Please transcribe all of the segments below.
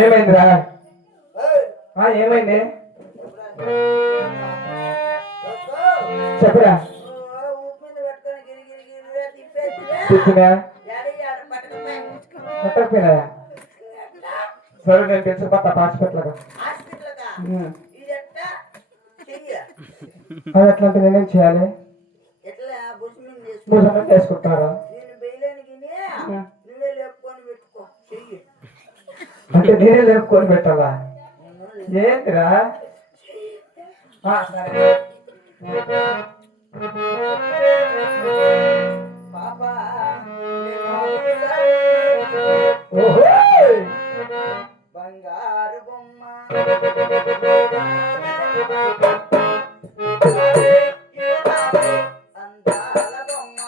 ఏమైందిరా? ఏమైంది చెప్పరా? పట్టకపోయినా సరే నేను తెచ్చిపోతా హాస్పిటల్. అది ఎట్లా అంటే నేనేం చేయాలి? భుజం చేసుకుంటారా అంటే నేనే లేపుకొని పెట్టాలా? ఏంటిరా? బంగారు బొమ్మ అందాల బొమ్మ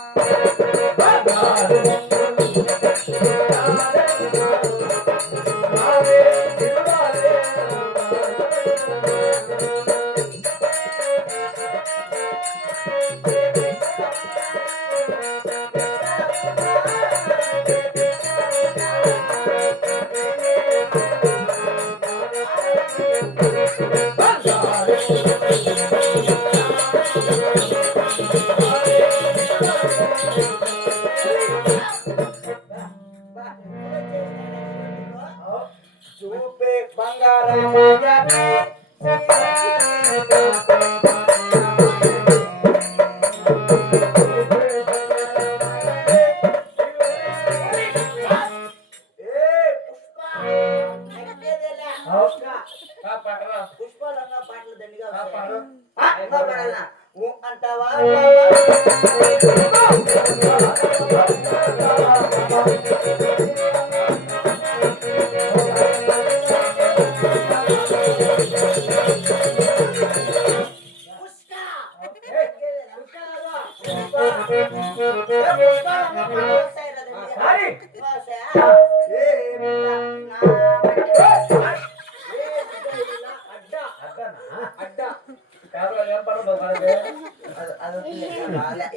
చూపే బంగారం పుష్పాలంగా పాటలు దండిగా అంటావా?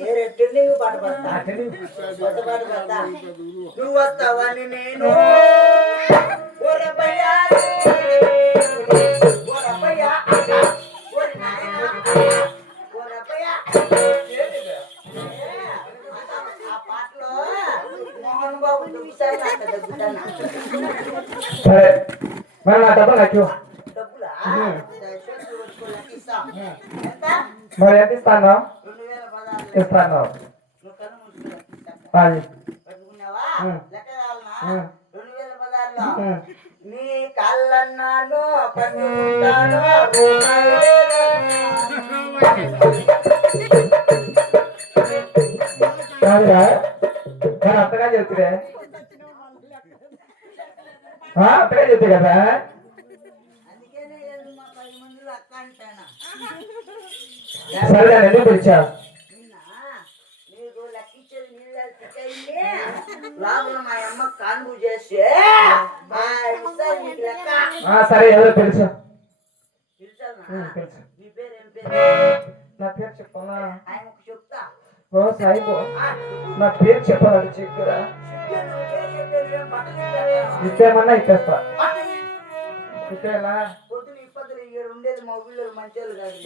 ఏ ట్రెండింగ్ పాట పడతా ఆ, తెలియదు. కొత్త పాట పడతా నువ్వు వస్తావని నేను ఓరబ్బయ్యా ఓరబ్బయ్యా ఓరి నాయనా ఓరబ్బయ్యా ఆ పాటలో మోహన్ బాబు చూసాను అంత దగ్గుతాను సరే మరి నా డబ్బులు నాకు ఇవ్వు. డబ్బులా చేతులు పట్టుకోలేక ఇస్తాం ఎంత మరి ఎంత ఇస్తాను 2016 ఇస్తాను నువ్వు కన్ను మూసుకుని అది. పట్టుకున్నావా ఉం. లెక్క కావాలనా ఉం. 2016లో ఉం. నీ కళ్ళన్నాను పట్టుకుంటాను కాదురా నేను అంతగా చెప్తే అంతగా చెప్తే కదా అందుకేనే మా 10 మందిలో అక్క అంటాను సరే నేను ఎందుకు పిలిచా నిన్న నీకు లెక్కించేది నీళ్ళు తిక్కయింది లోపల మా అమ్మ కాన్పు చేసి ఇస్తారు నీకు లెక్క సరే ఎవరో తెలుసు తెలుసా తెలుసు నీ పేరు ఏం పేరు నా పేరు చెప్పాలా ఆయనకు చెప్తా ఓ సాయిబు ఆ, నా పేరు చెప్పాలని చెప్పురా చెప్పేది పేరు ఏం పేరు ఏం బట్టలు ఇచ్చేస్తావా? ఇచ్చేయమన్నా ఇచ్చేస్తా ఇచ్చేయాలా పొద్దున ఇప్పటిలో ఇక్కడ ఉండేది మా ఊళ్ళో మంచోళ్ళు కాదు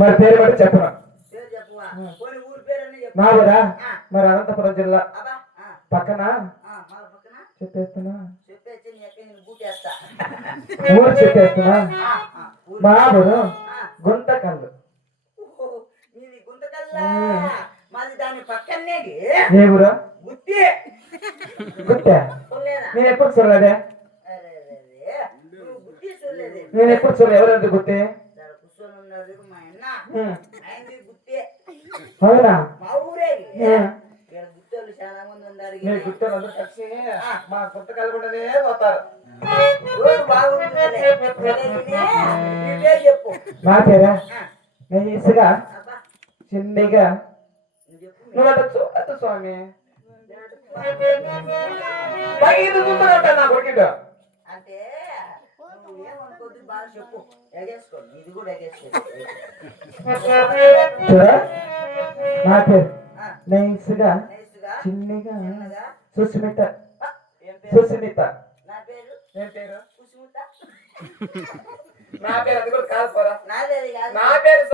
మరి పేరు బట్టి చెప్పరా పేరు చెప్పవా పోనీ ఊరి పేరని చెప్పు మా ఊరా మరి అనంతపురం జిల్లా అబ్బా పక్కన వాళ్ళ పక్కన చెప్పేస్తున్నా చెప్పేసి నీ ఎక్కడ నేను బూటేస్తా ఊరు చెప్పేస్తున్నా ఊరు. మా ఊరు ఆ, గుంతకల్లు ఓహో, నీది గుంతకల్లా మాది దాని పక్కనేది ఏ ఊరు గుత్తి గుత్తే చూడలేదా నేను ఎప్పుడు చూడలేదే అరే అరే, అరే. నువ్వు గుత్తి చూడలేదు నేను ఎప్పుడు చూడలేదు ఎవరంటే గుత్తి ఇక్కడ కూర్చొని ఉన్నాడు మా అన్న ఆయనది గుత్తే అవునా మా ఊరే ఉం. ఇక్కడ గుత్తోళ్ళు చాలా మంది ఉన్నారు మీ గుత్తలు అందరూ కలిసి మా గుంతకల్లు కూడానే పోతారు రోజు బాగుంటుందిలే. సరే వినే, నీ పేరు చెప్పు నా పేరా ఆ, నేను ఇసుగా అబ్బా చిన్నగా నువ్వు చెప్పు నువ్వు అటు చూడదు స్వామి పైకి చూస్తానంట నా కొడుకు అంటే నువ్వు ఏమనుకోద్దు బాగా చెప్పు ఎగేసుకో ఇది కూడా ఎగేసుకో చూడా నా పేరు ఆ, నేను ఇసుగా నైస్గా చిన్నగా చిన్నగా సుస్మిత ఆ, ఏం పేరు సుస్మిత నా పేరు ఏం పేరు కుసుముత నా పేరు అది కూడా కాదు పోరా నాదే కాదు నా పేరు